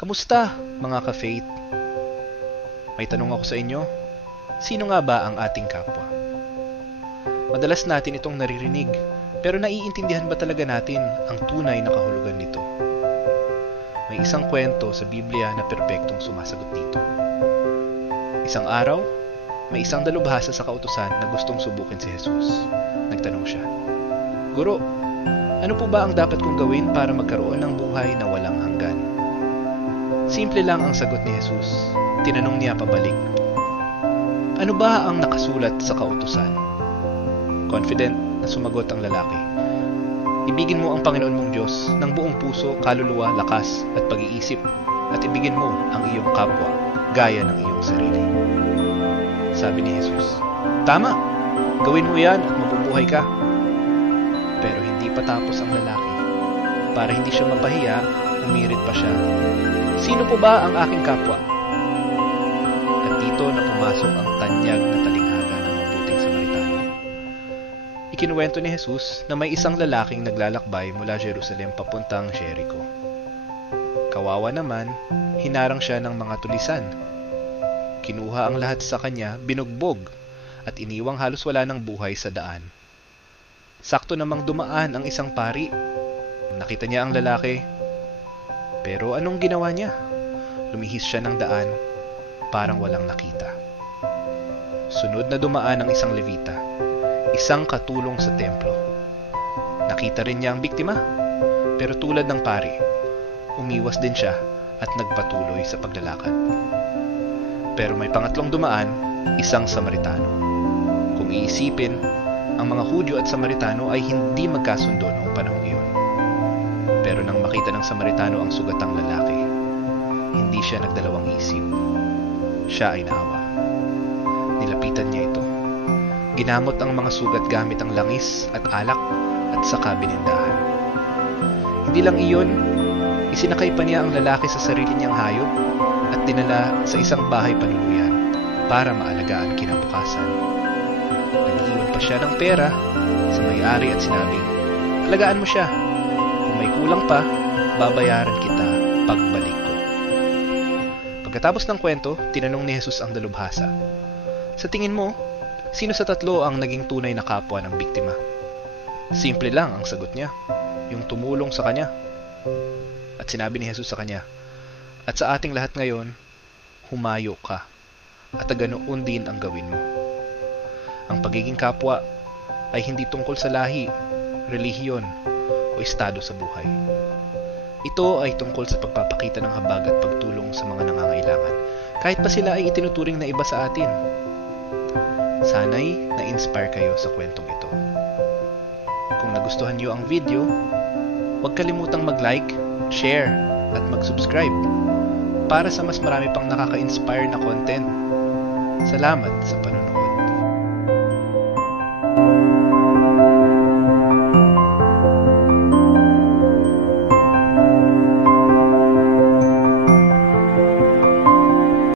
Kamusta mga ka-faith? May tanong ako sa inyo, sino nga ba ang ating kapwa? Madalas natin itong naririnig, pero naiintindihan ba talaga natin ang tunay na kahulugan nito? May isang kwento sa Biblia na perpektong sumasagot dito. Isang araw, may isang dalubhasa sa kautusan na gustong subukin si Jesus. Nagtanong siya, "Guro, ano po ba ang dapat kong gawin para magkaroon ng buhay na walang hanggan?" Simple lang ang sagot ni Jesus. Tinanong niya pabalik, "Ano ba ang nakasulat sa kautusan?" Confident na sumagot ang lalaki, "Ibigin mo ang Panginoon mong Diyos ng buong puso, kaluluwa, lakas at pag-iisip, at ibigin mo ang iyong kapwa gaya ng iyong sarili." Sabi ni Jesus, "Tama, gawin mo yan at mabubuhay ka." Pero hindi pa tapos ang lalaki. Para hindi siya mapahiya, umirit pa siya, "Sino po ba ang aking kapwa?" At dito na pumasok ang tanyag na talinghaga ng mabuting Samaritano. Ikinuwento ni Jesus na may isang lalaking naglalakbay mula Jerusalem papuntang Jericho. Kawawa naman, hinarang siya ng mga tulisan. Kinuha ang lahat sa kanya, binugbog, at iniwang halos wala ng buhay sa daan. Sakto namang dumaan ang isang pari. Nakita niya ang lalaki, pero anong ginawa niya? Lumihis siya ng daan, parang walang nakita. Sunod na dumaan ang isang Levita, isang katulong sa templo. Nakita rin niya ang biktima, pero tulad ng pari, umiwas din siya at nagpatuloy sa paglalakad. Pero may pangatlong dumaan, isang Samaritano. Kung iisipin, ang mga Hudyo at Samaritano ay hindi magkasundo noong panahong iyon. Pero nang makita ng Samaritano ang sugatang lalaki, hindi siya nagdalawang isip. Siya ay naawa. Nilapitan niya ito. Ginamot ang mga sugat gamit ang langis at alak at saka binindahan. Hindi lang iyon, isinakay pa niya ang lalaki sa sarili niyang hayop at dinala sa isang bahay panuluyan para maalagaan kinabukasan. Nag-iwan pa siya ng pera sa may-ari at sinabing, "Alagaan mo siya. Kung may kulang pa, babayaran kita pagbalik ko." Pagkatapos ng kwento, tinanong ni Jesus ang dalubhasa, "Sa tingin mo, sino sa tatlo ang naging tunay na kapwa ng biktima?" Simple lang ang sagot niya, yung tumulong sa kanya. At sinabi ni Jesus sa kanya, "At sa ating lahat ngayon, humayo ka, at ganoon din ang gawin mo." Ang pagiging kapwa ay hindi tungkol sa lahi, relihiyon, o estado sa buhay. Ito ay tungkol sa pagpapakita ng habag at pagtulong sa mga nangangailangan, kahit pa sila ay itinuturing na iba sa atin. Sana'y na-inspire kayo sa kwentong ito. Kung nagustuhan niyo ang video, huwag kalimutang mag-like, share, at mag-subscribe para sa mas marami pang nakaka-inspire na content. Salamat sa panonood.